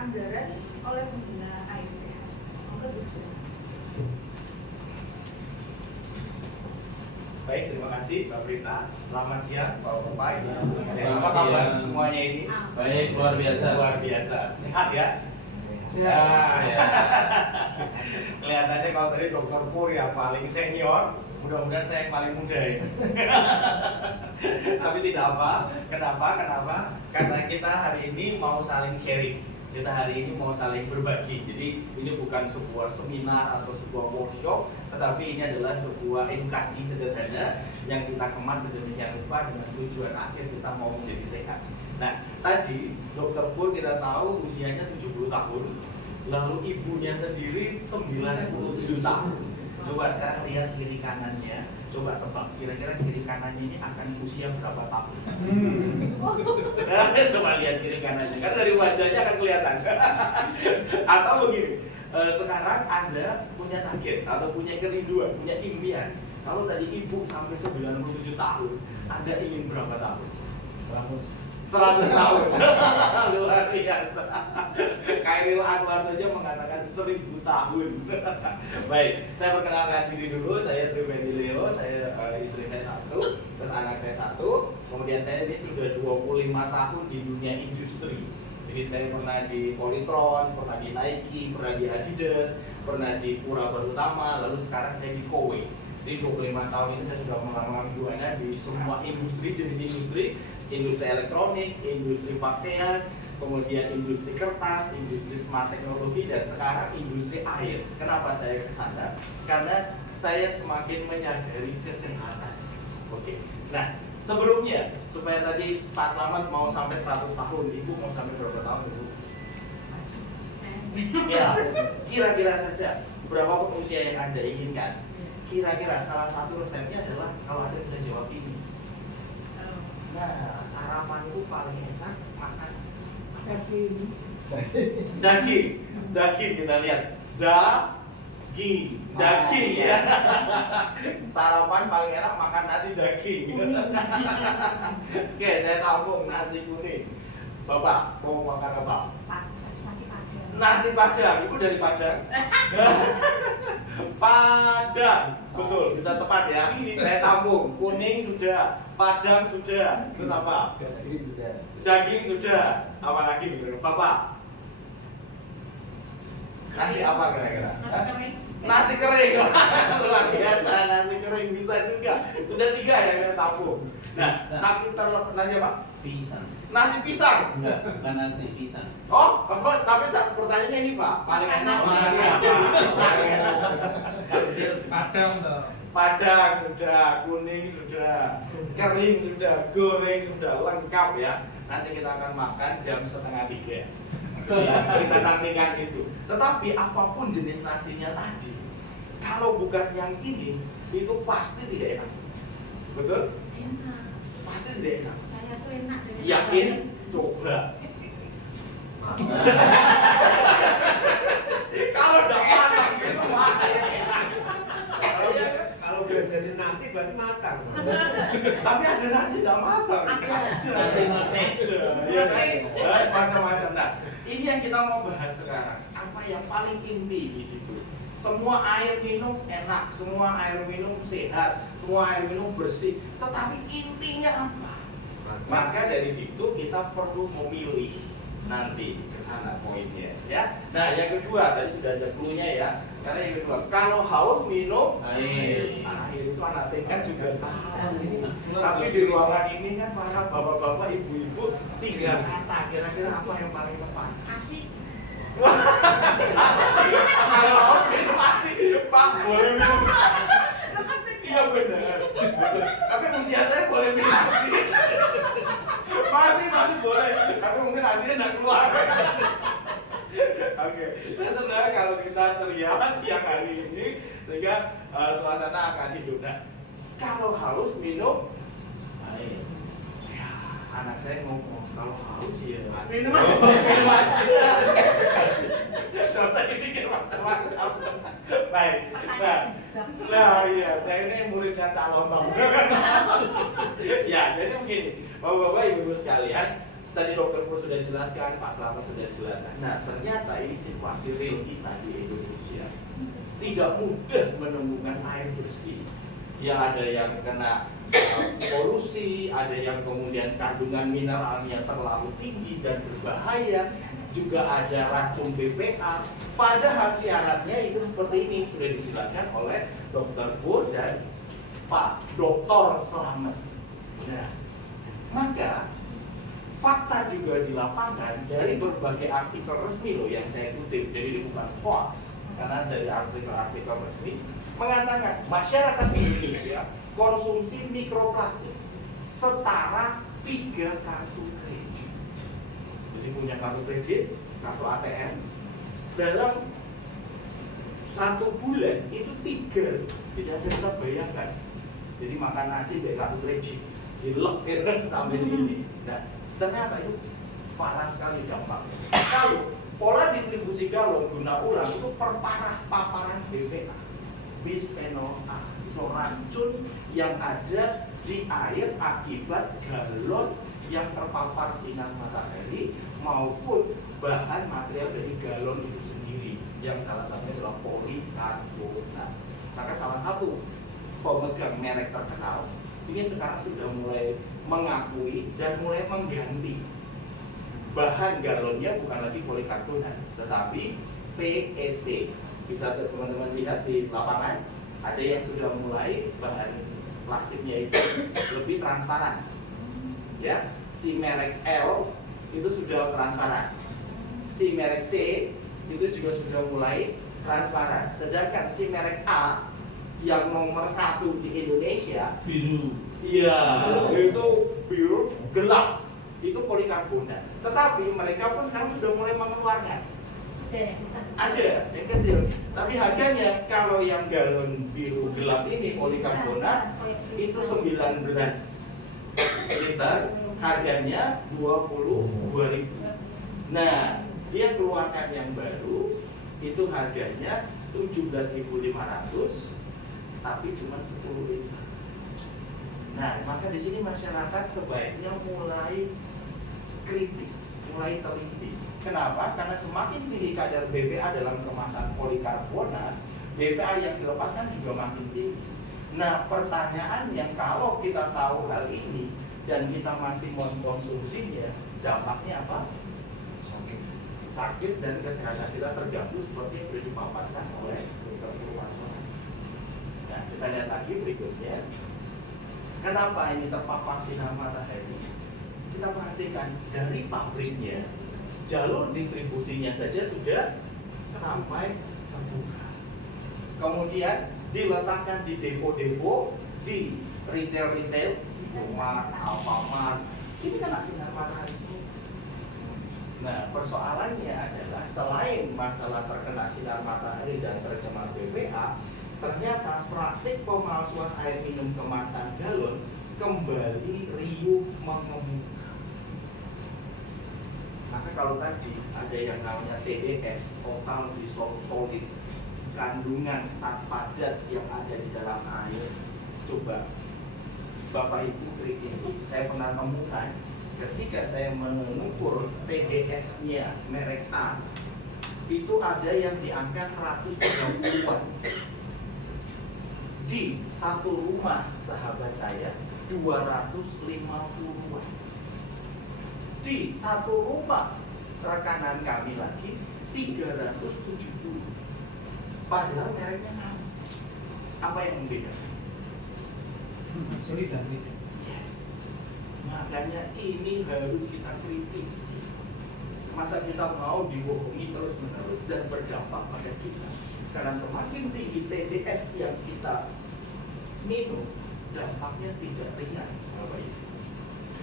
anggaran oleh pengguna air sehat. Monggo bisa. Baik, terima kasih Mbak Prita. Selamat siang Bapak-Bapak. Selamat Apa kabar siang. semuanya ini? Baik, luar biasa. Luar biasa. Sehat ya? Ya. Kelihatannya kalau tadi Dokter Pur ya paling senior, mudah-mudahan saya yang paling muda ya. Tapi tidak apa. Kenapa? Karena kita hari ini mau saling sharing. Kita hari ini mau saling berbagi. Jadi ini bukan sebuah seminar atau sebuah workshop, tetapi ini adalah sebuah edukasi sederhana yang kita kemas sedemikian rupa dengan tujuan akhir kita mau menjadi sehat. Nah, tadi Dokter Pur kita tahu usianya 70 tahun, lalu ibunya sendiri 97 tahun. Coba sekarang lihat kiri kanannya, coba tebak kira-kira kiri kanannya ini akan usia berapa tahun? Coba lihat kiri kanannya, kan dari wajahnya akan kelihatan. Atau begini, sekarang Anda punya target atau punya kerinduan, punya impian. Kalau tadi ibu sampai 97 tahun, Anda ingin berapa tahun? 100 tahun. Luar biasa. Khairil Anwar saja mengatakan 1000 tahun. Baik, saya perkenalkan diri dulu. Saya Triwendi Leo, istri saya satu, terus anak saya satu. Kemudian saya ini sudah 25 tahun di dunia industri. Jadi saya pernah di Polytron, pernah di Nike, pernah di Adidas, pernah di Pura Barutama, lalu sekarang saya di Kowe. Jadi 25 tahun ini saya sudah melanglang buana di semua industri, jenis industri elektronik, industri pakaian, kemudian industri kertas, industri smart teknologi, dan sekarang industri air. Kenapa saya ke sana? Karena saya semakin menyadari kesehatan. Oke. Nah, sebelumnya supaya tadi Pak Slamet mau sampai 100 tahun, Ibu mau sampai berapa tahun, Ibu? Ya, kira-kira saja berapapun usia yang Anda inginkan. Kira-kira salah satu resepnya adalah kalau Anda bisa jawab ini. Nah, sarapan itu paling enak makan daging kita lihat daging ya. Sarapan paling enak makan nasi daging. Oke, saya tampung nasi kuning. Bapak mau makan apa? Nasi Padang. Ibu dari Padang. Padang, betul, bisa tepat ya. Saya tampung, kuning sudah, Padang sudah, terus apa? Daging sudah, apa lagi? Bapak, nasi apa kira-kira? Nasi kering. Luar biasa, nasi kering bisa juga. Sudah 3 ya saya tampung. Nah, tapi nasi apa? Pisang. Nasi pisang. Enggak, bukan nasi pisang. Oh, tapi pertanyaannya ini Pak, paling enak nasi apa? Padang toh. Padang sudah, kuning sudah, kering sudah, goreng sudah, lengkap ya. Nanti kita akan makan jam 2:30. Kita nantikan itu. Tetapi apapun jenis nasinya tadi, kalau bukan yang ini, itu pasti tidak enak. Betul? Enak. Pasti tidak enak. Saya tuh enak dari Yakin? Coba. Kalau udah matang itu mana yang enak? Kalau udah jadi nasi berarti matang. Tapi ada nasi tidak matang. Nasi metis. Ya kan? Macam-macam. Nah, ini yang kita mau bahas sekarang. Apa yang paling inti di situ? Semua air minum enak, semua air minum sehat, semua air minum bersih. Tetapi intinya apa? Maka dari situ kita perlu memilih nanti ke sana poinnya ya. Nah, yang kedua tadi sudah ada clue-nya ya. Karena yang kedua, kalau haus minum Air. air itu anak TK juga tahu. Tapi di ruangan ini kan para bapak-bapak, ibu-ibu 3 kata kira-kira apa yang paling tepat? Asik. Kalau haus minum asik, Pak boleh minum. Iya benar. Tapi usia saya boleh minum asik. Masih boleh. Tapi mungkin hasilnya nggak keluar. Oke, saya senang kalau kita ceria siang hari ini sehingga suasana akan hidup. Nah, kalau haus minum Air. ya, anak saya ngomong kalau haus ya Minum aja. Saya dipikir macam-macam. Baik. Nah, iya, saya ini muridnya calon tamu. Ya, jadi begini, bapak-bapak, ibu-ibu sekalian, Tadi Dokter Pur sudah jelaskan, Pak Slamet sudah jelaskan. Nah, ternyata ini situasi real kita di Indonesia. Tidak mudah menemukan air bersih. Ya ada yang kena polusi, ada yang kemudian kandungan mineralnya terlalu tinggi dan berbahaya, juga ada racun BPA. Padahal syaratnya itu seperti ini, sudah dijelaskan oleh Dokter Pur dan Pak Dokter Slamet. Nah, maka fakta juga di lapangan dari berbagai artikel resmi loh yang saya kutip, jadi ini bukan hoax, karena dari artikel-artikel resmi mengatakan masyarakat Indonesia konsumsi mikroplastik setara 3 kartu kredit. Jadi punya kartu kredit, kartu ATM, dalam 1 bulan itu 3, tidak ada bisa bayangkan. Jadi makan nasi dari kartu kredit, dilek sampai sini. Nah, ternyata itu parah sekali dampaknya. Kalau pola distribusi galon guna ulang itu perparah paparan BPA, bisphenol A, itu racun yang ada di air akibat galon yang terpapar sinar matahari maupun bahan material dari galon itu sendiri, yang salah satunya adalah polikarbonat. Maka salah satu pemegang merek terkenal ini sekarang sudah mulai mengakui dan mulai mengganti bahan galonnya bukan lagi polikarbonat tetapi PET. Bisa teman-teman lihat di lapangan ada yang sudah mulai bahan plastiknya itu lebih transparan. Ya, si merek L itu sudah transparan, si merek C itu juga sudah mulai transparan, sedangkan si merek A yang nomor 1 di Indonesia Biru. iya, itu biru gelap, itu polikarbonat. Tetapi mereka pun sekarang sudah mulai mengeluarkan. Ada yang kecil, tapi harganya kalau yang galon biru gelap ini polikarbonat itu 19 liter, harganya 22.000. Nah, dia keluarkan yang baru itu harganya 17.500, tapi cuma 10 liter. Nah, maka di sini masyarakat sebaiknya mulai kritis, mulai teliti. Kenapa? Karena semakin tinggi kadar BPA dalam kemasan polikarbonat, BPA yang dilepaskan juga makin tinggi. Nah, pertanyaannya kalau kita tahu hal ini dan kita masih mengkonsumsinya, dampaknya apa? Sakit dan kesehatan kita terganggu seperti yang sudah dipaparkan oleh Dr. Purwanto. Nah, kita lihat lagi berikutnya. Kenapa ini terpapar sinar matahari? Kita perhatikan dari pabriknya, jalur distribusinya saja sudah sampai terbuka. Kemudian diletakkan di depo-depo, di retail-retail, Indomaret, Alfamart. Ini kena sinar matahari semua. Nah, persoalannya adalah selain masalah terkena sinar matahari dan tercemar BPA, ternyata praktik pemalsuan air minum kemasan galon kembali riuh mengemuka. Maka kalau tadi ada yang namanya TDS, total dissolved solid, kandungan zat padat yang ada di dalam air, coba Bapak Ibu kritisi. Saya pernah temukan ketika saya mengukur TDS-nya merek A, itu ada yang di angka 130-an. Di satu rumah sahabat saya 250-an. Di satu rumah rekanan kami lagi 370. Padahal mereknya sama. Apa yang membedakan? Sulit dan tidak. Yes. Makanya ini harus kita kritisi. Masa kita mau dibohongi terus-menerus dan berdampak pada kita? Karena semakin tinggi TDS yang kita minum, dampaknya tidak ringan, Bapak Ibu.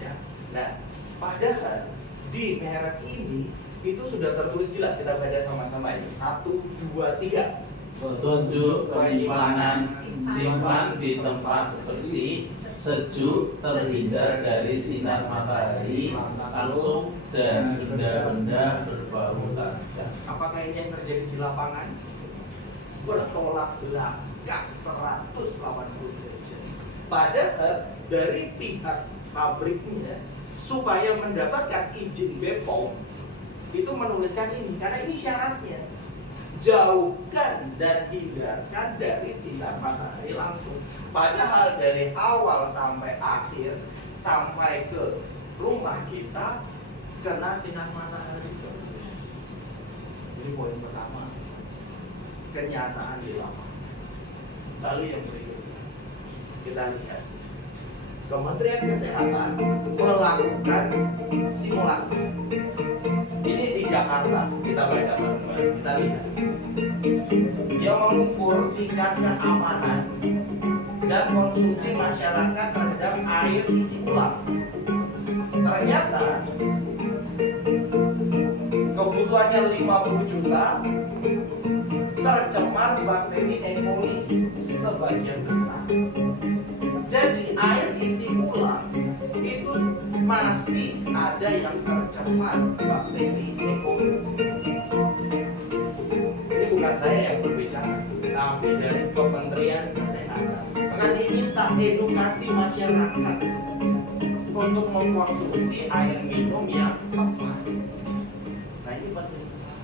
Ya. Nah, padahal di merek ini itu sudah tertulis jelas, kita baca sama-sama ini. 1, 2, 3. Petunjuk penyimpanan, simpan di tempat bersih, sejuk, terhindar dari sinar matahari langsung dan benda-benda berbau tajam. Apakah ini yang terjadi di lapangan? Bertolak belakang 180 derajat. Padahal dari pihak pabriknya supaya mendapatkan izin BPOM itu menuliskan ini karena ini syaratnya. Jauhkan dan hindarkan dari sinar matahari langsung. Padahal dari awal sampai akhir sampai ke rumah kita kena sinar matahari terus. Ini poin pertama. Kenyataan di lapangan. Lalu yang berikutnya kita lihat Kementerian Kesehatan melakukan simulasi. Ini di Jakarta, kita baca bareng-bareng, kita lihat. Dia mengukur tingkat keamanan dan konsumsi masyarakat terhadap air isi ulang. Ternyata kebutuhannya 50 juta, tercemar bakteri E. coli sebagian besar. Jadi air isi ulang itu masih ada yang tercemar bakteri E. coli. Ini bukan saya yang berbicara, tapi dari Kementerian Kesehatan. Maka diminta edukasi masyarakat untuk mengkonsumsi air minum yang tepat. Nah ini penting sekali.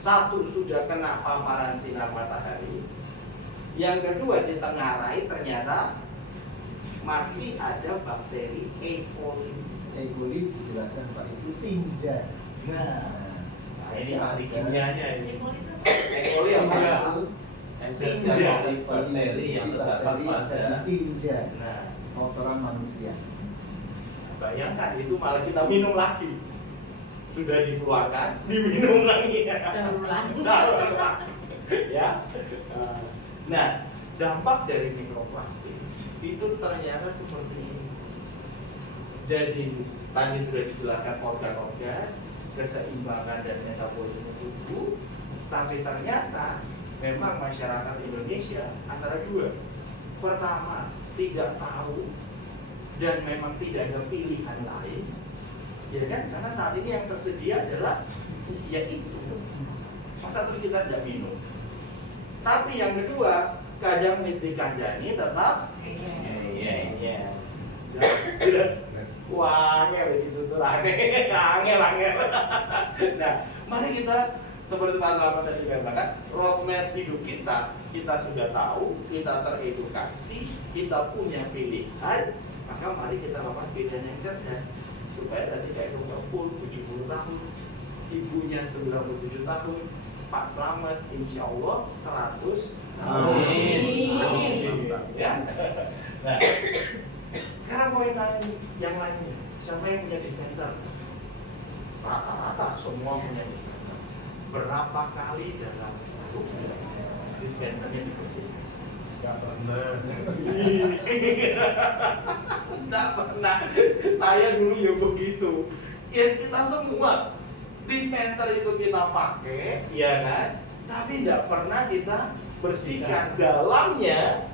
Satu, sudah kena paparan sinar matahari. Yang kedua, ditengarai ternyata masih ada bakteri E. coli. E. coli dijelaskan Pak itu tinja. Nah ini ahli kimianya ini. Ekol itu E. coli apa? Esensiasi bakteri yang terdapat pada tinja Nah, kotoran manusia. bayangkan itu malah kita minum lagi. Sudah dikeluarkan, diminum lagi. daur ulang. Ya. Nah, dampak dari mikroplastik itu ternyata seperti ini. Jadi tadi sudah dijelaskan organ-organ, keseimbangan dan metabolisme tubuh, tapi ternyata memang masyarakat Indonesia antara dua. Pertama, tidak tahu dan memang tidak ada pilihan lain, ya kan? Karena saat ini yang tersedia adalah ya itu. Masa terus kita tidak minum? Tapi yang kedua, kadang mesti kandani tetap iya. Wah, begitu tuh angel. Nah, mari kita seperti Pak Selamat tadi katakan, roadmap hidup kita sudah tahu, kita teredukasi, kita punya pilihan, maka mari kita lakukan pilihan yang cerdas supaya tadi kayak Dr. Pul 70 tahun, ibunya 97 tahun, Pak Slamet insya Allah 100 tahun. Amin. Ya. Nah, sekarang poin lain yang lainnya, siapa yang punya dispenser? Rata-rata semua punya dispenser. Berapa kali dalam satu dispensernya dibersihkan? Gak pernah. Tidak pernah. Saya dulu ya begitu. Ya kita semua dispenser itu kita pakai, ya kan? Tapi tidak pernah kita bersihkan dalamnya.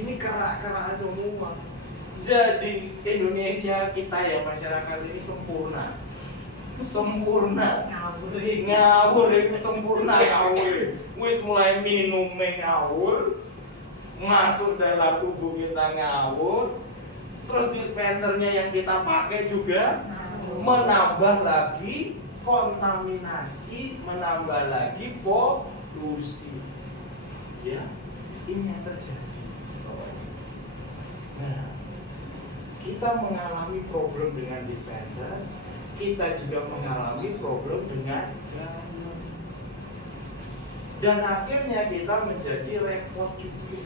Ini kerak-kerak semua. Jadi Indonesia kita ya masyarakat ini sempurna. Ngawur itu sempurna ngawur. Wis mulai minum ngawur, masuk dalam tubuh kita ngawur, terus dispensernya yang kita pakai juga menambah lagi kontaminasi, menambah lagi polusi. Ya, ini yang terjadi. Nah, kita mengalami problem dengan dispenser, kita juga mengalami problem dengan galon. Dan akhirnya kita menjadi repot juga.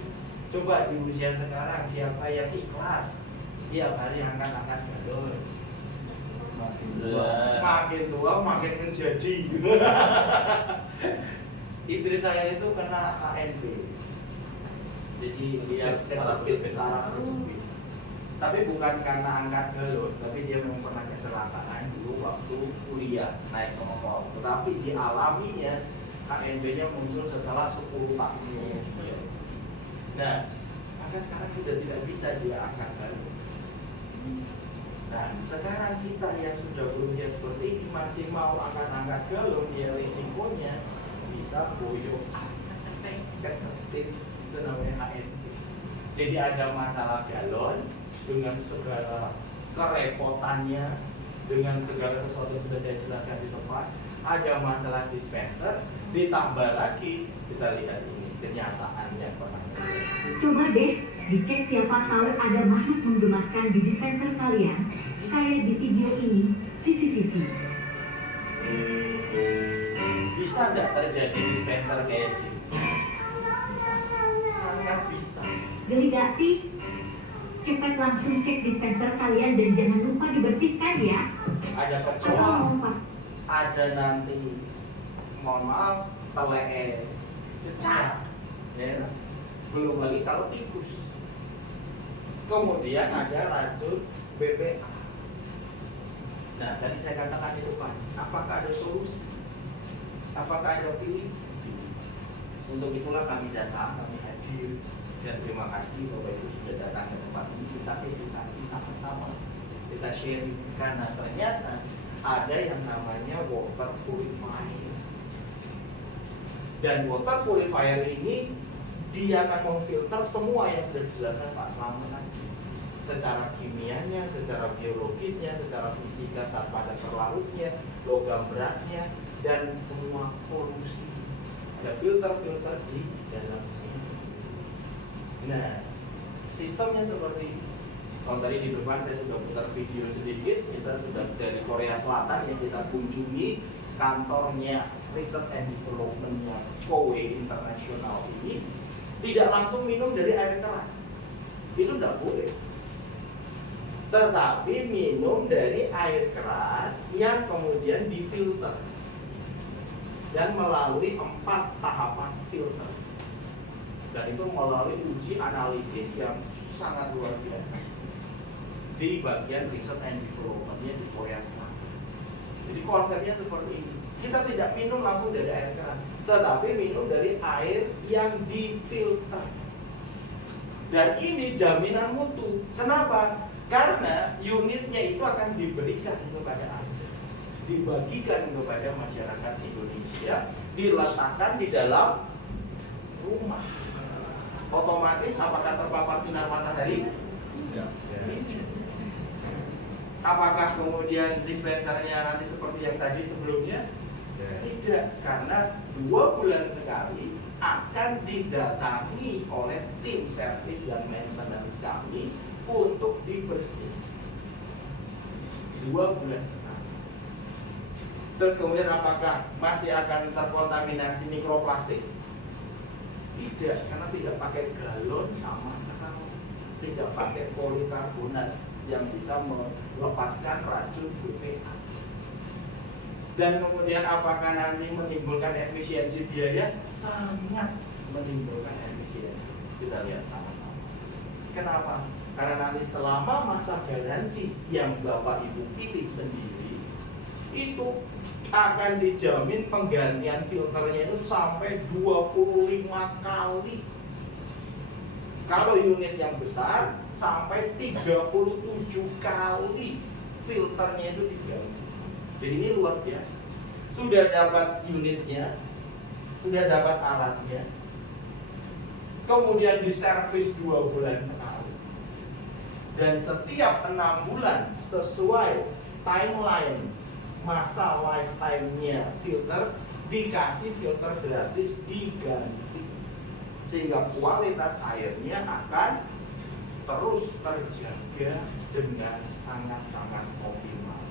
Coba di usia sekarang siapa yang ikhlas tiap hari angkat-angkat galon? Makin tua makin menjadi. Istri saya itu kena HNP. Jadi dia kejepit, saraf kejepit. Tapi bukan karena angkat galon, tapi dia memang pernah kecelakaan dulu waktu kuliah naik motor. Tetapi dialaminya HNP-nya muncul setelah 10 tahun. Nah, maka sekarang sudah tidak bisa dia angkat galon. Nah, sekarang kita yang sudah berusia seperti ini masih mau angkat-angkat galon, ya risikonya bisa boyok, kecetit, itu namanya HNP. Jadi ada masalah galon, dengan segala kerepotannya, dengan segala sesuatu yang sudah saya jelaskan di depan, ada masalah dispenser, ditambah lagi kita lihat ini kenyataannya pernah. Coba deh dicek siapa tahu ada makhluk menggemaskan di dispenser kalian, kayak di video ini, sisi-sisi. Bisa nggak terjadi dispenser kayak gini? Bisa. Sangat bisa. Geli gak sih? Cepet langsung cek dispenser kalian dan jangan lupa dibersihkan ya. Ada Atau kecoa, lompat. ada nanti, mohon maaf, telee, cecak, ya. Belum lagi kalau tikus. Kemudian ada racun BPA. Nah, tadi saya katakan di depan, apakah ada solusi? Apakah ada pilih? Untuk itulah kami datang, kami hadir, dan terima kasih Bapak Ibu sudah datang ke tempat ini. Kita edukasi sama-sama, kita sharing, karena ternyata ada yang namanya water purifier. Dan water purifier ini dia akan memfilter semua yang sudah dijelaskan Pak Slamet tadi, secara kimianya, secara biologisnya, secara fisika saat pada terlarutnya, logam beratnya, dan semua polusi. Ada filter-filter di dalam sini. Nah, sistemnya seperti ini. Kalau tadi di depan saya sudah putar video sedikit, kita sudah dari Korea Selatan yang kita kunjungi kantornya Research and Development-nya Kowe International ini, tidak langsung minum dari air keran. Itu tidak boleh. Tetapi minum dari air keran yang kemudian difilter dan melalui 4 tahapan filter. Dan itu melalui uji analisis yang sangat luar biasa di bagian Research and Development-nya di Korea Selatan. Jadi konsepnya seperti ini. Kita tidak minum langsung dari air keran, tetapi minum dari air yang difilter. Dan ini jaminan mutu. Kenapa? Karena unitnya itu akan diberikan kepada Anda, dibagikan kepada masyarakat Indonesia, diletakkan di dalam rumah. Otomatis apakah terpapar sinar matahari? Tidak. Apakah kemudian dispensernya nanti seperti yang tadi sebelumnya? Tidak, karena 2 bulan sekali akan didatangi oleh tim servis dan maintenance kami untuk dibersihkan. 2 bulan sekali. Terus kemudian apakah masih akan terkontaminasi mikroplastik? Tidak, karena tidak pakai galon sama sekali, tidak pakai polikarbonat yang bisa melepaskan racun BPA. Dan kemudian apakah nanti menimbulkan efisiensi biaya? Sangat menimbulkan efisiensi. Kita lihat sama-sama. Kenapa? Karena nanti selama masa garansi yang Bapak Ibu pilih sendiri, itu akan dijamin penggantian filternya itu sampai 25 kali. Kalau unit yang besar sampai 37 kali filternya itu diganti. Jadi ini luar biasa. Sudah dapat unitnya, sudah dapat alatnya, kemudian diservis 2 bulan sekali. Dan setiap 6 bulan sesuai timeline masa lifetime-nya filter, dikasih filter gratis diganti, sehingga kualitas airnya akan terus terjaga dengan sangat-sangat optimal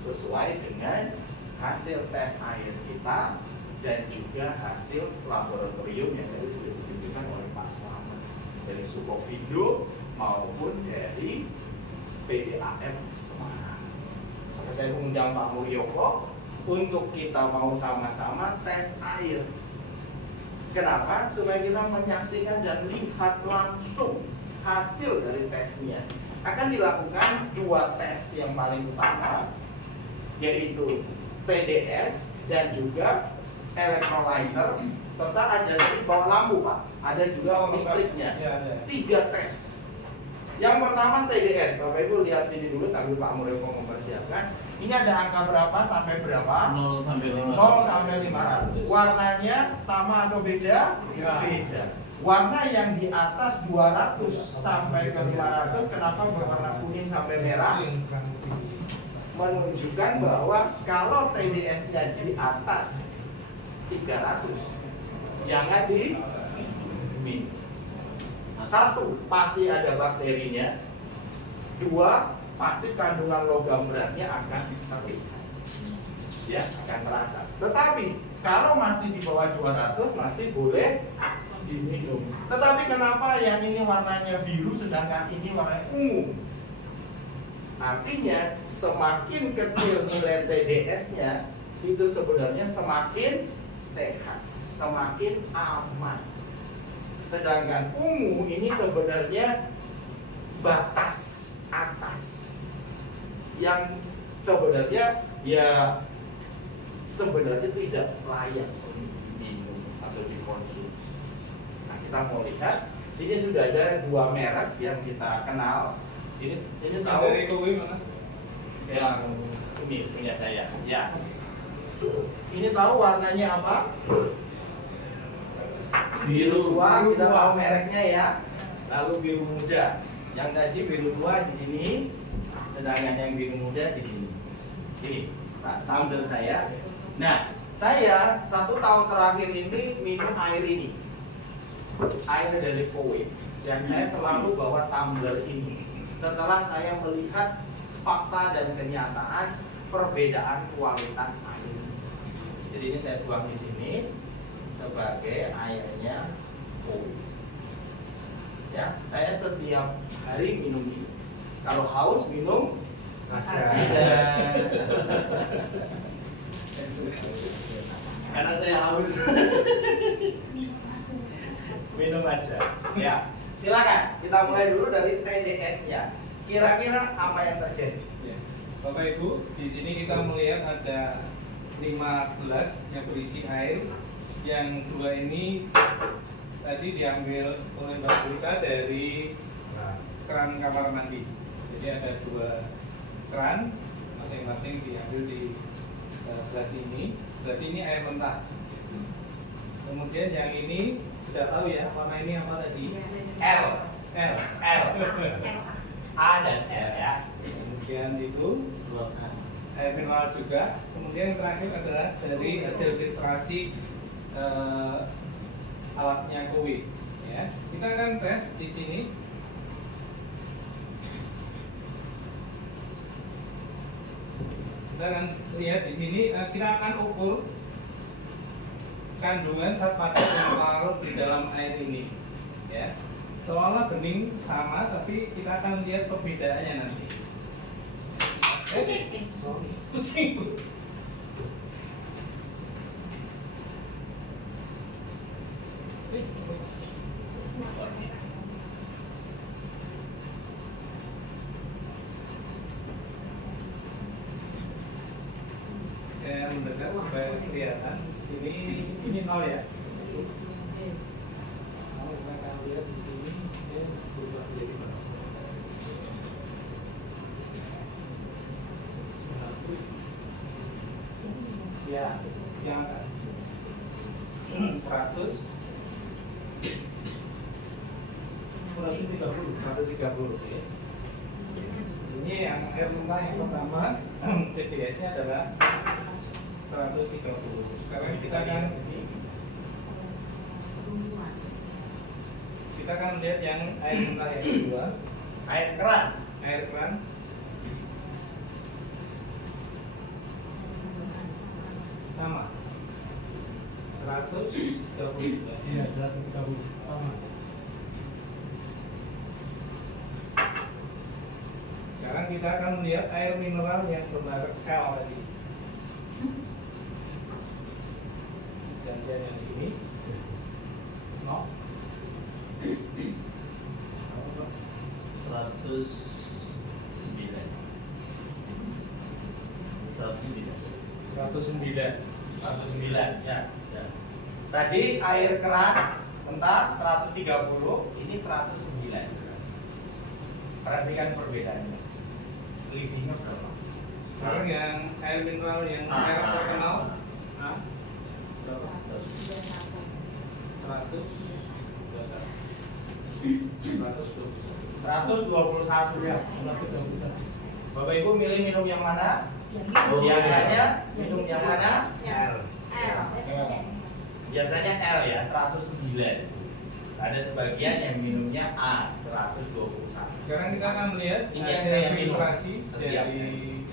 sesuai dengan hasil tes air kita dan juga hasil laboratorium yang tadi sudah ditunjukkan oleh Pak Slamet dari Sukovindo maupun dari PDAM Semarang. Maka saya mengundang Pak Mulyoko untuk kita mau sama-sama tes air. Kenapa? Supaya kita menyaksikan dan lihat langsung hasil dari tesnya. Akan dilakukan 2 tes yang paling utama, yaitu TDS dan juga electrolyzer, serta ada dari bawah lampu Pak, ada juga listriknya. 3 tes. Yang pertama TDS, Bapak Ibu lihat sini dulu sambil Pak Mulyoko mempersiapkan. Ini ada angka berapa sampai berapa? 0 sampai 500. 0 sampai 500. Warnanya sama atau beda? Ya. Beda. Warna yang di atas 200 sampai ke 500 kenapa berwarna kuning sampai merah? Menunjukkan bahwa kalau TDS-nya di atas 300 jangan diminum. Satu, pasti ada bakterinya. Dua, pasti kandungan logam beratnya akan terlihat. Ya, akan terasa. Tetapi kalau masih di bawah 200 masih boleh diminum. Tetapi kenapa yang ini warnanya biru sedangkan ini warnanya ungu? Artinya semakin kecil nilai TDS-nya itu sebenarnya semakin sehat, semakin aman. Sedangkan ungu ini sebenarnya batas atas yang sebenarnya ya sebenarnya tidak layak untuk diminum atau dikonsumsi. Nah, kita mau lihat sini sudah ada dua merek yang kita kenal. Ini tahu dari Kowi mana? yang ini punya saya. Ya. Ini tahu warnanya apa? Biru tua, kita tahu mereknya ya. Lalu biru muda. Yang tadi biru tua di sini, sedangkan yang biru muda di sini. Ini tumbler saya. Nah, saya 1 tahun terakhir ini minum air ini, air dari Kowi, dan saya selalu bawa tumbler ini. Setelah saya melihat fakta dan kenyataan perbedaan kualitas air. Jadi ini saya tuang di sini sebagai airnya Kowi. Ya, saya setiap hari minum ini. Kalau haus minum saja. Karena saya haus. Minum aja. Ya. Silakan, kita mulai dulu dari TDS-nya. Kira-kira apa yang terjadi? Ya. Bapak Ibu, di sini kita melihat ada 5 gelas yang berisi air. Yang 2 ini tadi diambil oleh Mbak Burita dari keran kamar mandi. Jadi ada 2 keran, masing-masing diambil di gelas ini. Berarti ini air mentah. Kemudian yang ini sudah tahu ya, warna ini apa tadi? L. L. A dan L ya. Kemudian itu air mineral juga. Kemudian yang terakhir adalah dari hasil filtrasi alatnya Kowi. Ya, kita akan tes di sini. Kita akan lihat di sini. Kita akan ukur kandungan zat padat yang larut di dalam air ini. Ya, seolah bening sama, tapi kita akan lihat perbedaannya nanti. Kucing. Saya mendekat supaya kelihatan. Di sini ini 0 ya. Kita akan lihat di sini dia berubah menjadi berapa. Ya, yang atas 130 ya. Ini yang air mentah yang pertama TDS-nya adalah 130. Sekarang kita akan lihat yang air mentah yang kedua, Air keran. air keran. Sama 130 juga. Iya, 130 sama. Sekarang kita akan melihat air mineral yang bermerek L tadi. Gantian yang sini. No. 109 ya. Tadi air keran mentah 130, ini 109. Perhatikan perbedaannya. Selisihnya berapa? Sekarang yang air mineral yang merek terkenal, berapa? 100. 121 ya. 121. Bapak Ibu milih minum yang mana? Yang Biasanya minum yang mana? L. Biasanya L ya, 109. Ada sebagian yang minumnya A, 121. Sekarang kita akan melihat Ini yang hasil saya minum filtrasi setiap dari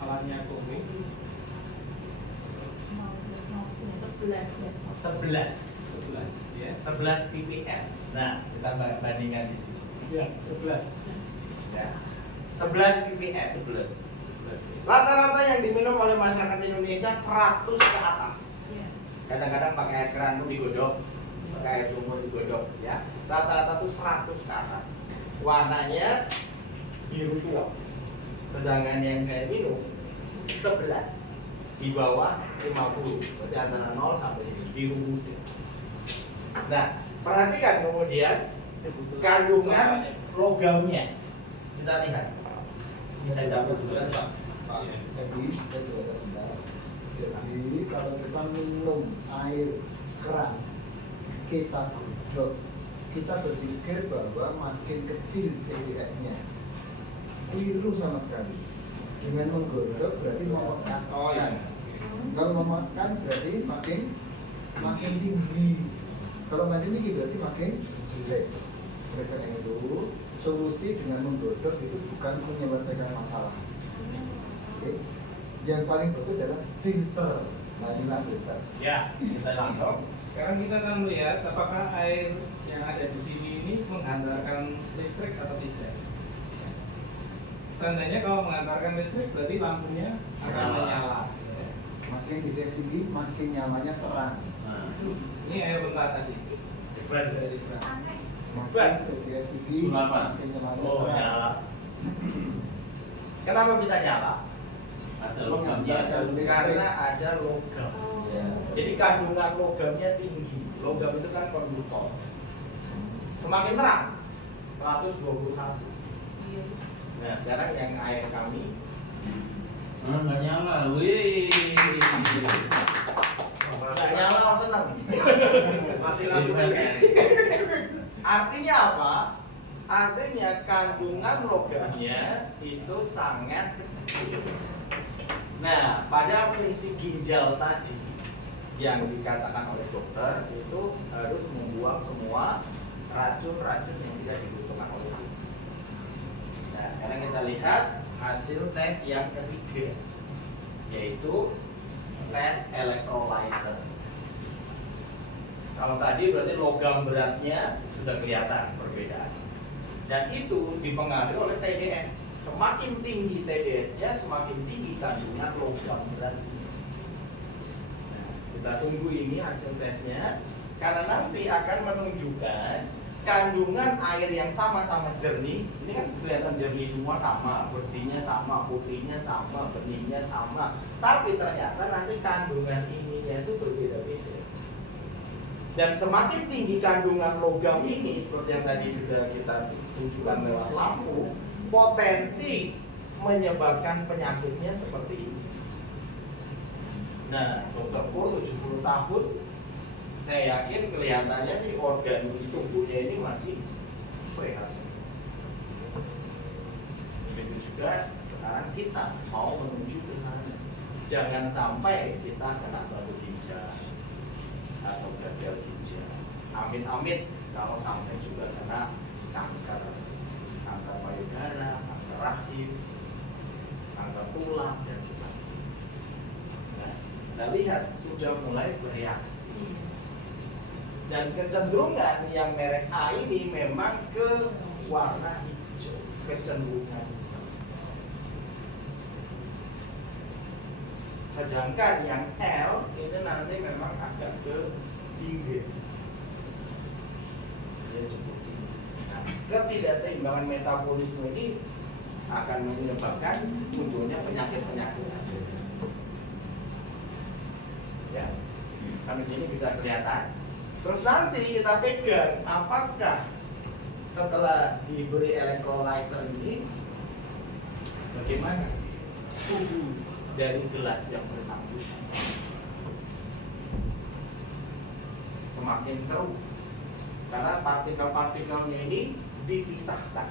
alatnya Kobe. 11. 11 ya. 11 ppm. Nah, kita bandingkan di sini. Ya, 11. Ya. 11 ppm. 11. Rata-rata yang diminum oleh masyarakat Indonesia 100 ke atas. Iya. Kadang-kadang pakai air keran pun digodok, pakai air sumur digodok, ya. Rata-rata tuh 100 ke atas. Warnanya biru tua. Sedangkan yang saya minum 11 di bawah 50. Berarti antara 0 sampai biru muda. Nah, perhatikan kemudian kandungan logamnya. Kita lihat. Bisa dapat sebelah Pak. Jadi, saya juga ada benar. Jadi, kalau kita minum air keran, kita godok, kita berpikir bahwa makin kecil TDS-nya. Keliru sama sekali. Dengan menggodok berarti memekan. Oh iya. Kalau memakan berarti makin tinggi. Kalau makin tinggi berarti makin jelek. Oleh karena itu, solusi dengan menggodok itu bukan menyelesaikan masalah. Oke. Yang paling bagus adalah filter. Nah, inilah filter. Ya, kita langsung. Sekarang kita akan melihat apakah air yang ada di sini ini menghantarkan listrik atau tidak. Tandanya kalau menghantarkan listrik berarti lampunya akan menyala. Makin TDS tinggi, makin nyalanya terang. Nah, Ini air mentah tadi. Berat. Dari terang. Berat. Makin TDS tinggi, Sulapan. makin nyalanya Oh, terang. nyala. Kenapa bisa nyala? ada logamnya. Karena ada logam. Ya. Jadi kandungan logamnya tinggi. Logam itu kan konduktor. Semakin terang 121. Nah, sekarang yang air kami Nggak nyala, wih. nggak nyala, oh seneng. Mati lampunya. Artinya apa? Artinya kandungan logamnya itu sangat kecil. Nah, pada fungsi ginjal tadi yang dikatakan oleh dokter itu harus membuang semua racun-racun yang tidak dibutuhkan oleh tubuh. Nah, sekarang kita lihat hasil tes yang ketiga, yaitu tes electrolyzer. Kalau tadi berarti logam beratnya sudah kelihatan perbedaan. Dan itu dipengaruhi oleh TDS. Semakin tinggi TDS-nya, semakin tinggi kandungan logam berat. Nah, kita tunggu ini hasil tesnya, karena nanti akan menunjukkan kandungan air yang sama-sama jernih. Ini kan kelihatan jernih semua sama, bersihnya sama, putihnya sama, benihnya sama. Tapi ternyata nanti kandungan ininya itu berbeda-beda. Dan semakin tinggi kandungan logam ini, seperti yang tadi sudah kita tunjukkan lewat lampu, potensi menyebabkan penyakitnya seperti ini. Nah, Dr. Pur 70 tahun, saya yakin kelihatannya sih organ di tubuhnya ini masih sehat. Begitu juga sekarang kita mau menuju ke sana. Jangan sampai kita kena batu ginjal atau gagal ginjal. Amin-amin kalau sampai juga kena kanker payudara, kanker rahim, kanker tulang dan sebagainya. Nah, kita lihat sudah mulai bereaksi. Dan kecenderungan yang merek A ini memang ke warna hijau, kecenderungan. Sedangkan yang L ini nanti memang agak ke jingga. Dia cukup tinggi. Nah, ketidakseimbangan metabolisme ini akan menyebabkan munculnya penyakit-penyakit. Ya, kan di sini bisa kelihatan. Terus nanti kita pegang apakah setelah diberi electrolyzer ini bagaimana suhu dari gelas yang bersangkutan. Semakin keruh, karena partikel-partikelnya ini dipisahkan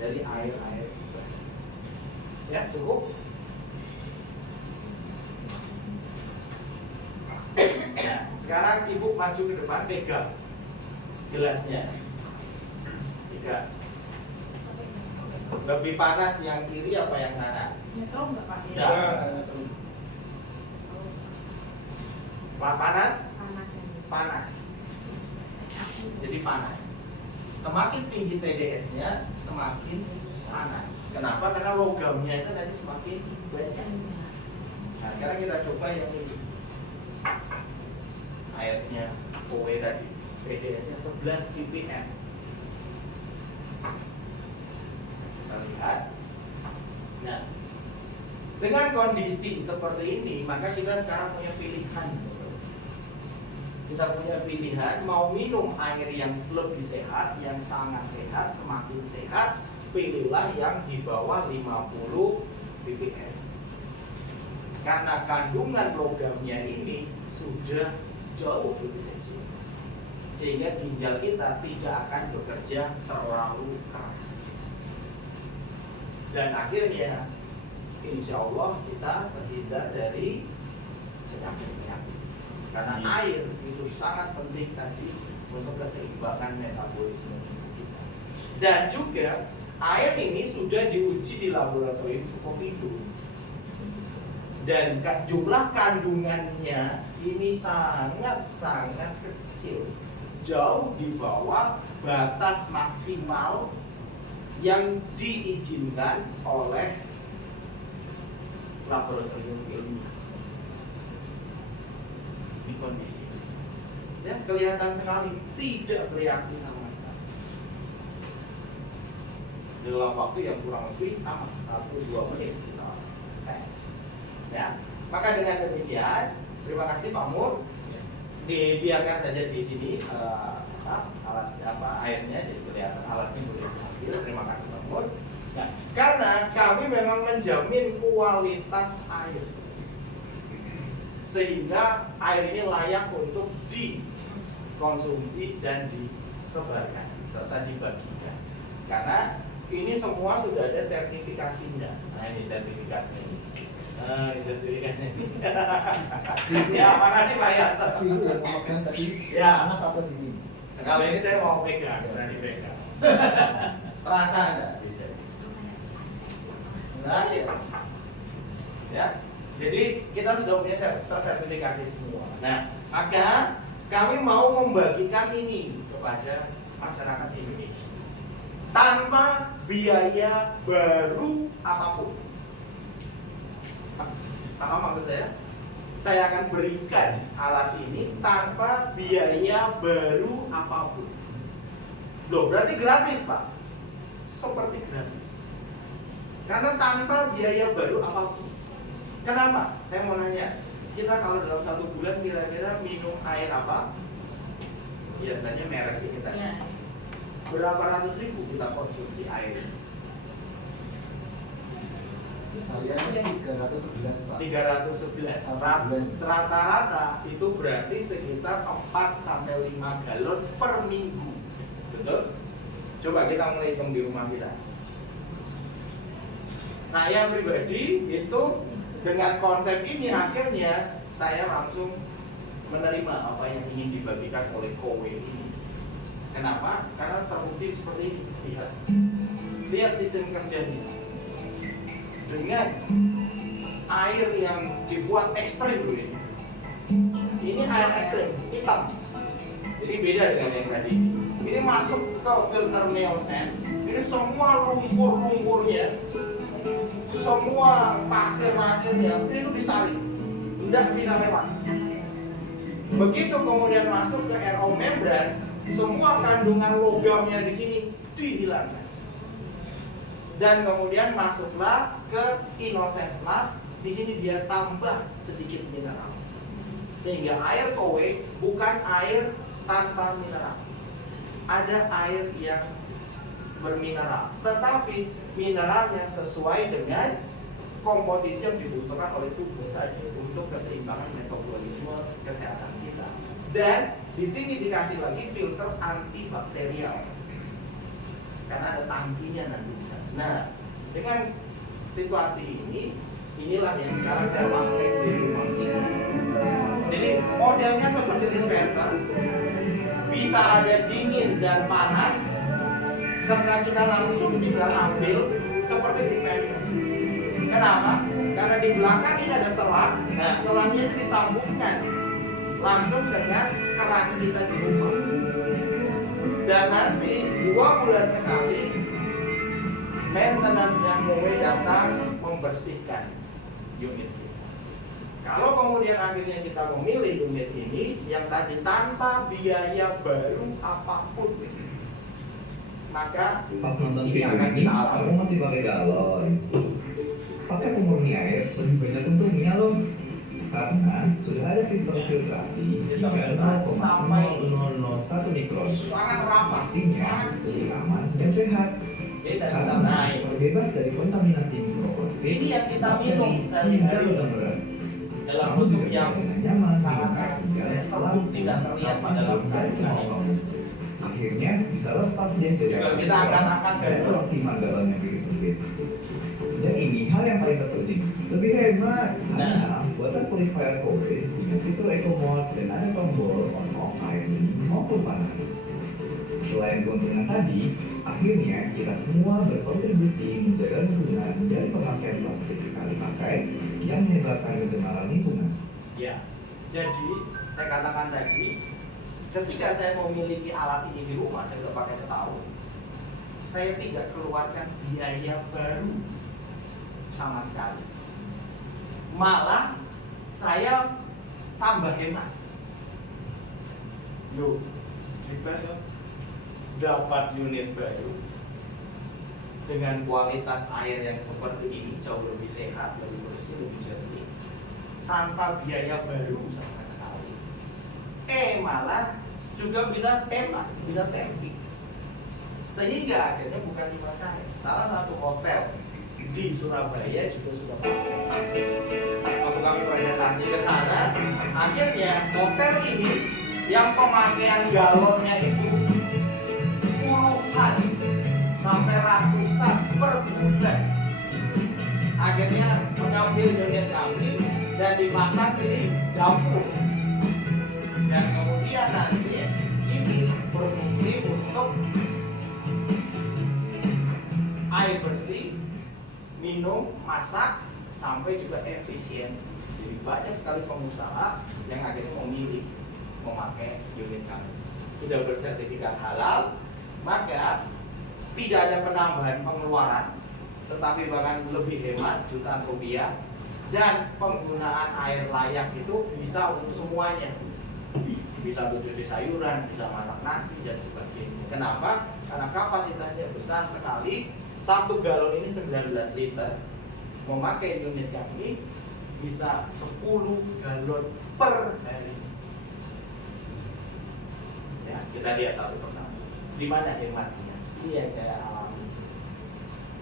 dari air-air bersih. Ya, cukup. Nah, sekarang ibu maju ke depan, pegang gelasnya. Tiga. Lebih panas yang kiri apa yang kanan? Nyetrum nggak Pak? Ya. Panas? Panas. Panas. Jadi panas. Semakin tinggi TDS-nya, semakin panas. Kenapa? Karena logamnya itu tadi semakin banyak. Nah, sekarang kita coba yang ini. Airnya OW tadi, TDS-nya 11 ppm. Kita lihat. Nah, dengan kondisi seperti ini, maka kita sekarang punya pilihan. Kita punya pilihan mau minum air yang lebih sehat, yang sangat sehat, semakin sehat, pilihlah yang di bawah 50 ppm. Karena kandungan logamnya ini sudah jauh lebih kecil, sehingga ginjal kita tidak akan bekerja terlalu keras. Dan akhirnya, insya Allah kita terhindar dari penyakit-penyakit. Karena air itu sangat penting tadi untuk keseimbangan metabolisme tubuh kita. Dan juga air ini sudah diuji di laboratorium Sukovindo. Dan jumlah kandungannya ini sangat-sangat kecil, jauh di bawah batas maksimal yang diizinkan oleh laboratorium ilmiah. Di kondisi ini, ya, kelihatan sekali tidak bereaksi sama sekali dalam waktu yang kurang lebih sama 1-2 menit kita tes. Ya, maka dengan demikian, terima kasih Pak Mur. Dibiarkan saja di sini alat airnya, jadi kelihatan alatnya boleh diambil. Terima kasih Pak Mur. Nah, karena kami memang menjamin kualitas air, sehingga air ini layak untuk dikonsumsi dan disebarkan serta dibagikan. Karena ini semua sudah ada sertifikasinya. Nah, ini sertifikatnya. Ini sertifikatnya. Ya, makasih Pak ya. Tapi yang memegang tadi Ya. panas apa dingin? Nah, kalau ini saya mau pegang, berani pegang. Terasa enggak? Nah, ya. Jadi kita sudah punya tersertifikasi semua. Nah, maka kami mau membagikan ini kepada masyarakat Indonesia tanpa biaya baru apapun. Paham maksud saya? Saya akan berikan alat ini tanpa biaya baru apapun. Loh, berarti gratis Pak? Seperti gratis. Karena tanpa biaya baru apapun. Kenapa? Saya mau nanya, kita kalau dalam 1 bulan kira-kira minum air apa? Biasanya merek ini tadi. Ya. Berapa ratus ribu kita konsumsi air? Saya 311 Pak. 311. Rata-rata itu berarti sekitar 4-5 galon per minggu. Betul? Coba kita mulai hitung di rumah kita. Saya pribadi itu dengan konsep ini akhirnya saya langsung menerima apa yang ingin dibagikan oleh Kowe ini. Kenapa? Karena terbukti seperti ini. Lihat sistem kerjanya. Dengan air yang dibuat ekstrim dulu ini. Ini air ekstrim, hitam. Jadi beda dengan yang tadi. Ini masuk ke filter Neosense. Ini semua lumpur-lumpurnya, semua pasir-pasirnya itu disaring, tidak bisa lewat. Begitu kemudian masuk ke RO membran, semua kandungan logamnya di sini dihilangkan. Dan kemudian masuklah ke Innocent Plus, di sini dia tambah sedikit mineral. Sehingga air Kowe bukan air tanpa mineral. Ada air yang bermineral, tetapi mineralnya sesuai dengan komposisi yang dibutuhkan oleh tubuh tadi untuk keseimbangan metabolisme kesehatan kita. Dan di sini dikasih lagi filter antibakterial. Karena ada tangkinya nanti di sana. Nah, dengan situasi ini, inilah yang sekarang saya pakai di rumah. Jadi modelnya seperti dispenser, bisa ada dingin dan panas, serta kita langsung tinggal ambil seperti dispenser. Kenapa? Karena di belakang ini ada selang. Nah, selangnya itu disambungkan langsung dengan keran kita di rumah. Dan nanti 2 bulan sekali maintenance yang mulai datang membersihkan unit kita. Kalau kemudian akhirnya kita memilih unit ini yang tadi tanpa biaya baru apapun, maka Pas nonton ini video akan ini, kita alami. kamu masih pakai galon. Pakai pemurni air lebih banyak untungnya loh. Karena sudah ada sistem filtrasi hingga 0,0001 mikron. Sangat rapat, Pastinya sangat kecil. lebih aman dan sehat. Beda bisa Karena naik. terbebas dari kontaminasi mikroplastik. Ini yang kita bakteri, minum hingga sehari-hari logam berat. dalam Kamu bentuk juga yang dengan nyaman sangat-sangat dengan serbuk, tidak terlihat pada dalam dari semua kain. kamu. Akhirnya bisa lepas deh dari Juga kita angkat-angkat dari galon. koleksi galon yang bikin sempit. Dan ini hal yang paling terpenting, lebih hemat karena buatan purifier Kobe punya fitur eco mode dan ada tombol on off air dingin maupun panas. Selain keuntungan tadi, akhirnya kita semua berkontribusi menjaga lingkungan dari pemakaian plastik sekali pakai yang menyebabkan pencemaran lingkungan. Ya, jadi saya katakan tadi, ketika saya memiliki alat ini di rumah, saya sudah pakai setahun, saya tidak keluarkan biaya baru sama sekali. Malah saya tambah hemat. Loh, hebat ya? Dapat unit baru dengan kualitas air yang seperti ini, jauh lebih sehat, lebih bersih, lebih jernih, tanpa biaya baru sama sekali. Malah juga bisa hemat, bisa saving. Sehingga akhirnya bukan cuma saya, salah satu hotel di Surabaya juga sudah pakai. Waktu kami presentasi ke sana, akhirnya hotel ini yang pemakaian galonnya itu puluhan sampai ratusan per bulan. Akhirnya mengambil unit kami dan dipasang di dapur. Dan kemudian nanti ini berfungsi untuk air bersih, minum, masak, sampai juga efisiensi. Jadi banyak sekali pengusaha yang akhirnya memilih memakai unit kami. Sudah bersertifikat halal, maka tidak ada penambahan pengeluaran, tetapi bahkan lebih hemat jutaan rupiah, dan penggunaan air layak itu bisa untuk semuanya. Bisa untuk cuci sayuran, bisa masak nasi dan sebagainya. Kenapa? Karena kapasitasnya besar sekali. 1 galon ini 19 liter. Memakai unit kami bisa 10 galon per hari. Ya, kita lihat satu persatu. Di mana hematnya? Ini yang saya alami.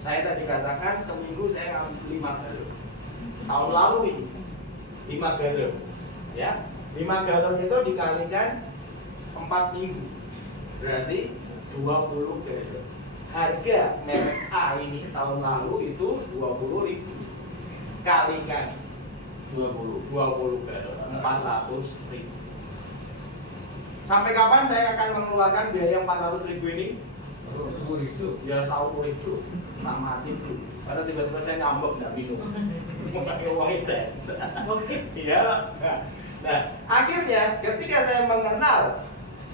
Saya tadi katakan seminggu saya ngambil 5 galon. Tahun lalu ini 5 galon. Ya, 5 galon itu dikalikan 4 minggu. Berarti 20 galon. Harga merek A ini tahun lalu itu 20.000. Kalikan 20 galon 400.000. Sampai kapan saya akan mengeluarkan biaya 400.000 ini? Ya 10.000. Tak mati tuh. Karena tiba-tiba saya ngambek nggak minum. Memakai uang itu. Iya. Nah, akhirnya ketika saya mengenal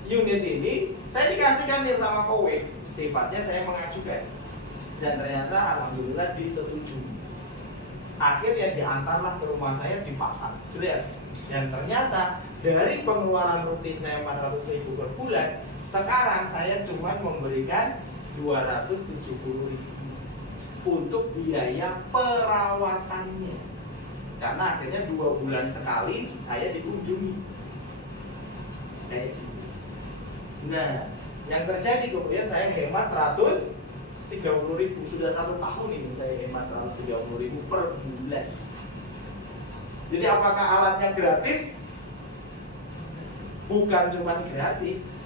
unit ini, saya dikasihkan nih sama Kowe. Sifatnya saya mengajukan, dan ternyata alhamdulillah disetujui. Akhirnya diantarlah ke rumah saya, dipasang jelas. Dan ternyata dari pengeluaran rutin saya 400.000 per bulan, sekarang saya cuma memberikan 270.000 untuk biaya perawatannya. Karena akhirnya 2 bulan sekali saya dikunjungi. Kayak gitu. Nah, yang terjadi kemudian saya hemat 130.000. Sudah 1 tahun ini saya hemat 130.000 per bulan. Jadi apakah alatnya gratis? bukan cuma gratis,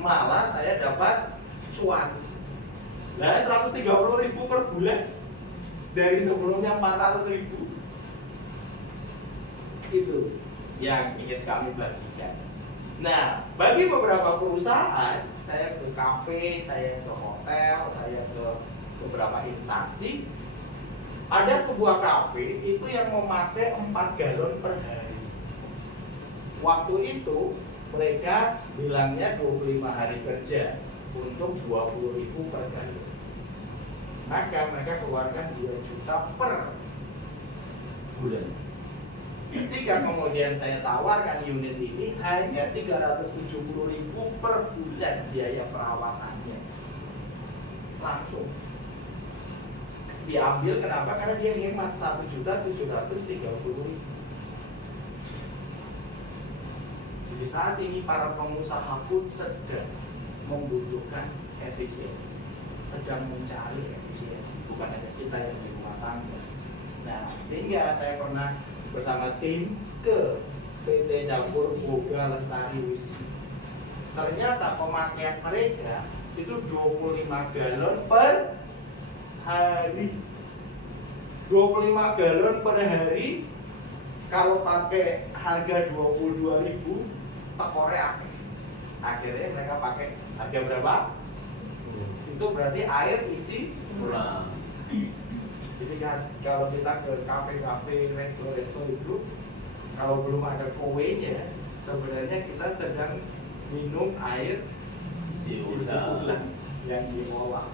malah saya dapat cuan. Nah, 130.000 per bulan dari sebelumnya 400.000. Itu yang ingin kami bagikan. Nah, bagi beberapa perusahaan, saya ke kafe, saya ke hotel, saya ke beberapa instansi, ada sebuah kafe itu yang memakai 4 galon per hari. Waktu itu mereka bilangnya 25 hari kerja untuk 20.000 per galon. Maka mereka keluarkan 2 juta per bulan. Ketika kemudian saya tawarkan unit ini hanya 370.000 per bulan biaya perawatannya, langsung diambil. Kenapa? Karena dia hemat 1.730.000. Jadi saat ini para pengusaha pun sedang membutuhkan efisiensi, sedang mencari efisiensi, bukan hanya kita yang di rumah tangga. Nah, sehingga saya pernah bersama tim ke PT Dapur Boga Lestari Wisi. Ternyata pemakaian mereka itu 25 galon per hari. 25 galon per hari, kalau pakai harga 22.000 tekore akeh. Akhirnya mereka pakai harga berapa? Itu berarti air isi Pulang. Jadi kan kalau kita ke kafe-kafe, resto-resto itu, kalau belum ada kowe-nya, sebenarnya kita sedang minum air Si isi ulang yang diolah.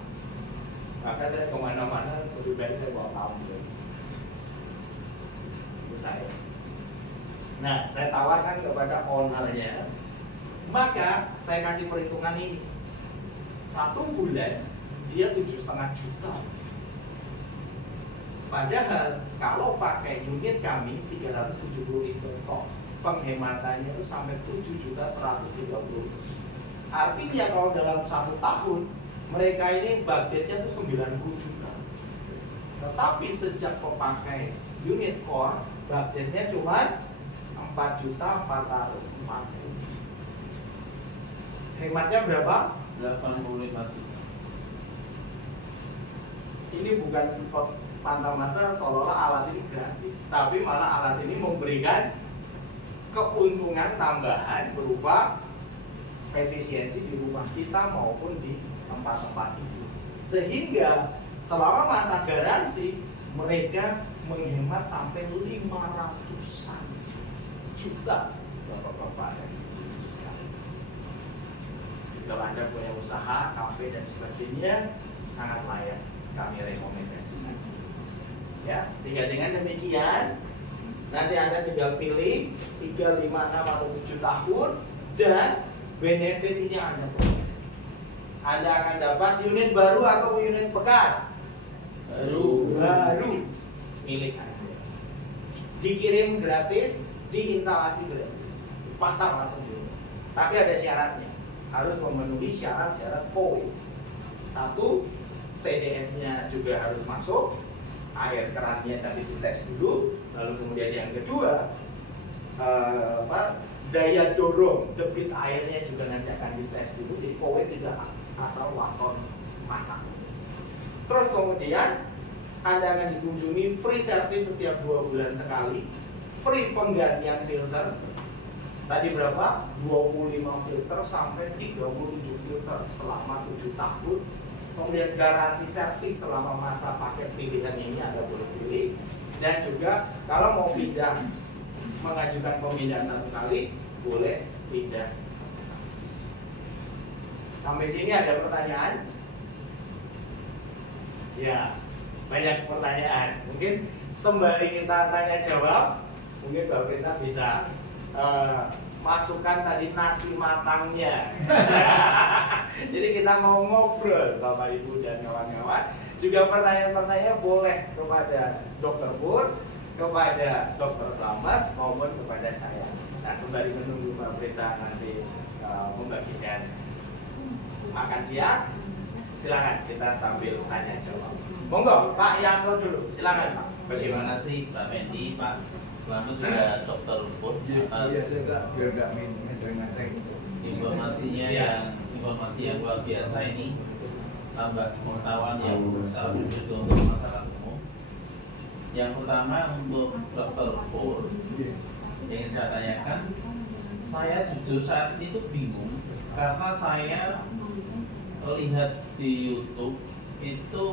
Maka saya kemana-mana lebih baik saya bawa tumbler. Itu saya. Nah, saya tawarkan kepada ownernya, maka saya kasih perhitungan ini. 1 bulan dia 7,5 juta. Padahal kalau pakai unit kami 370.000 kok penghematannya itu sampai 7.130.000. Artinya kalau dalam 1 tahun mereka ini budgetnya itu 90 juta. Tetapi sejak memakai unit core budgetnya cuma 4.440.000. Hematnya berapa? 85 juta. Ini bukan spot mata-mata seolah-olah alat ini gratis, tapi malah alat ini memberikan keuntungan tambahan berupa efisiensi di rumah kita maupun di tempat-tempat itu. Sehingga selama masa garansi mereka menghemat sampai 500-an juta bapak-bapak dan ibu-ibu sekalian. Kalau Anda punya usaha, kafe dan sebagainya, sangat layak kami rekomendasikan. Ya, sehingga dengan demikian nanti Anda tinggal pilih 3, 5, 6 atau 7 tahun dan benefit ini Anda punya. Anda akan dapat unit baru atau unit bekas? Baru milik Anda. Dikirim gratis, diinstalasi gratis. Pasang langsung dulu. Tapi ada syaratnya. Harus memenuhi syarat-syarat KOWE. 1, TDS-nya juga harus masuk. Air kerannya tadi dites dulu, lalu kemudian yang kedua daya dorong debit airnya juga nanti akan dites dulu. Jadi kowe tidak asal waton masak. Terus kemudian Anda akan dikunjungi free service setiap 2 bulan sekali, free penggantian filter. Tadi berapa? 25 filter sampai 37 filter selama 7 tahun. Kemudian garansi servis selama masa paket pilihan ini Anda boleh pilih. Dan juga kalau mau pindah, mengajukan pemindahan 1 kali, boleh pindah 1 kali. Sampai sini ada pertanyaan? Ya, banyak pertanyaan. Mungkin sembari kita tanya jawab, mungkin Mbak Prita bisa masukkan tadi nasi matangnya. Jadi kita mau ngobrol Bapak Ibu dan kawan-kawan. Juga pertanyaan-pertanyaan boleh kepada Dr. Pur, kepada Dr. Slamet maupun kepada saya. Nah, sembari menunggu Mbak Prita nanti membagikan makan siang, silakan kita sambil tanya jawab. Monggo Pak Yanto dulu, silakan Pak. Bagaimana sih Pak Mendi, Pak Selamat juga Dokter Pur Iya, atas saya nggak biar nggak ngeceng-ngeceng. informasinya informasi yang luar biasa ini, tambah pengetahuan yang besar juga untuk masyarakat umum. Yang pertama untuk Dokter Pur Iya. yang ingin saya tanyakan, saya jujur saat itu bingung karena saya lihat di YouTube itu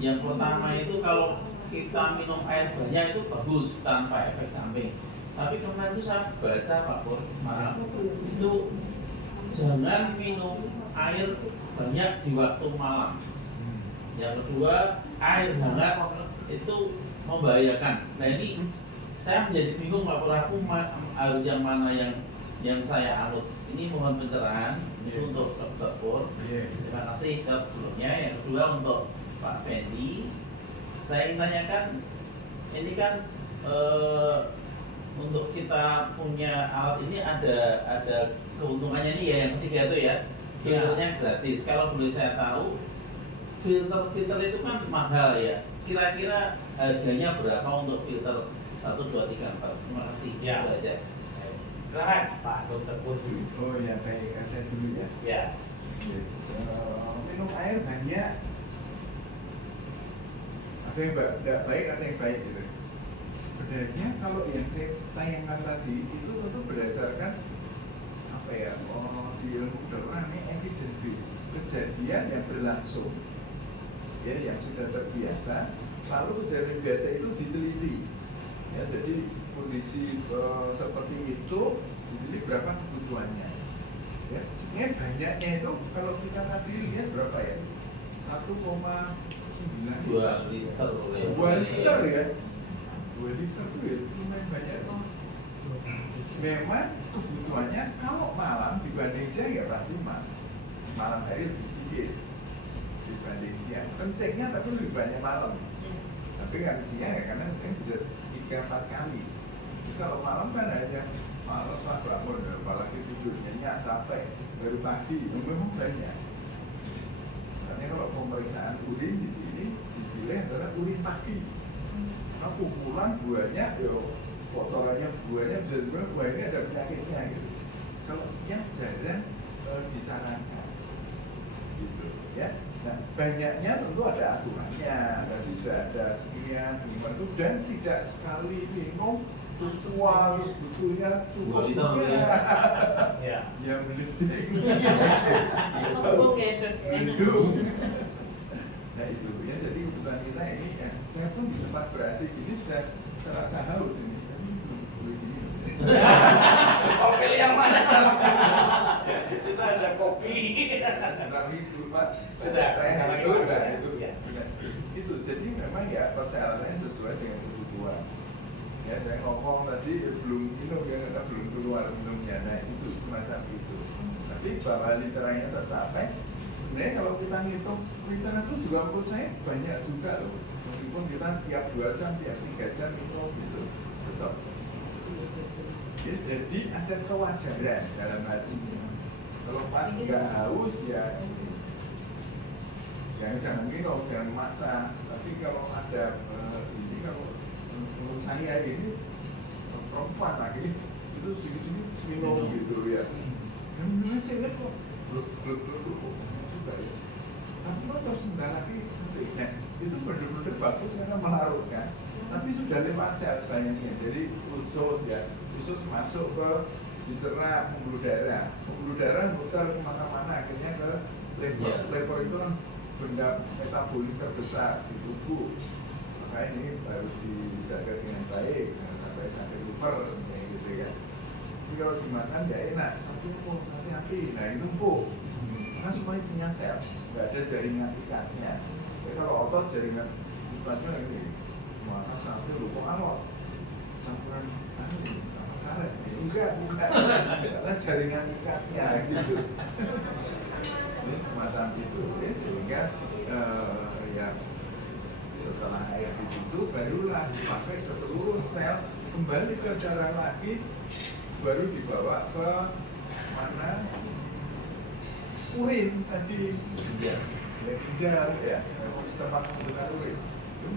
yang pertama itu kalau kita minum air banyak itu bagus tanpa efek samping. Tapi kemarin itu saya baca Pak Pur, maaf, itu jangan minum air banyak di waktu malam. Yang kedua, air hangat itu membahayakan. Nah ini saya menjadi bingung Pak Pur, aku harus yang mana yang saya anut. Ini mohon pencerahan itu untuk Dr. Pur. Terima kasih dok sebelumnya. Yang kedua untuk Pak Fendi, saya ingin tanyakan, ini kan untuk kita punya alat ini ada keuntungannya nih ya, yang ketiga itu ya, filternya gratis. Kalau boleh saya tahu, filter itu kan mahal ya. Kira-kira harganya berapa untuk filter 1, 2, 3, 4? Terima kasih. Ya. Itu aja. Silakan Pak Dokter Pur dulu. Oh ya, baik, saya dulu ya. Ya. Minum air banyak. Ada yang tidak baik, ada yang baik gitu. Sebenarnya kalau yang saya tayangkan tadi itu tentu berdasarkan apa ya? Di ilmu kedokteran ini evidence based, kejadian yang berlangsung, ya yang sudah terbiasa. Lalu kejadian biasa itu diteliti. Ya, jadi kondisi seperti itu dipilih berapa kebutuhannya. Ya, sebenarnya banyaknya itu kalau kita tadi lihat berapa ya? 1,9 2 liter. 2 liter ya? 2 liter itu ya lumayan banyak. Memang kebutuhannya kalau malam dibanding siang ya pasti malam hari lebih sedikit dibanding siang. Kencingnya tapi lebih banyak malam. Tapi kan siang ya karena mungkin bisa 3-4 kali. Jadi kalau malam kan hanya malas lah bangun, apalagi tidur nyenyak, capek, baru pagi, memang banyak. Makanya kalau pemeriksaan urin di sini dipilih adalah urin pagi. Karena kumpulan buahnya, kotorannya buahnya bisa juga buah ini ada penyakitnya gitu. Kalau siang jarang disarankan, gitu ya. Nah, banyaknya tentu ada aturannya, tadi sudah ada sekian, itu dan tidak sekali minum terus tua, terus butuhnya cukup. 2 liter Ya. Ya melendeng. Ngomong ya dok ya. Mendung. Nah itu ya, jadi kebutuhan kita ini ya, saya pun di tempat berasi gini sudah terasa haus ini. Boleh gini. Oh, pilih yang mana? Itu ada kopi. Sebentar itu Pak. Sudah, sekarang itu, itu, nah, ya. itu, Ya. benar. Itu jadi memang ya persyaratannya sesuai dengan kebutuhan. Ya saya ngomong tadi belum minum ya karena belum keluar minumnya. Nah itu semacam itu. Tapi bahwa literanya tercapai. Sebenarnya kalau kita ngitung liter itu juga menurut saya banyak juga loh. Meskipun kita tiap 2 jam, tiap 3 jam minum gitu. Stop. Ya, jadi ada kewajaran dalam hal ini. Kalau pas nggak haus ya jangan minum, jangan maksa. Tapi kalau ada ini kalau menurut saya ini perempuan lagi itu sini minum gitu ya. Dan menurut saya lihat kok belum juga ya. Tapi kok terus sebentar lagi nah, itu benar-benar bagus karena melarutkan. Tapi sudah lewat sel banyaknya. Jadi usus masuk ke diserap pembuluh darah muter kemana-mana akhirnya ke lever itu kan benda metabolik terbesar di tubuh, maka ini harus dijaga dengan baik sampai sampai liver misalnya gitu ya. Tapi kalau dimakan ya enak, hati-hati, nah ini numpuk karena semuanya isinya sel, nggak ada jaringan ikatnya. Jadi kalau otot jaringan ikatnya ini makan sampai lupa alot campuran karet, enggak karena jaringan ikatnya gitu. Ini semacam itu ya, sehingga ya setelah air di situ barulah dipakai ke seluruh sel, kembali ke darah lagi, baru dibawa ke mana urin tadi ya ginjal ya tempat pembuatan urin itu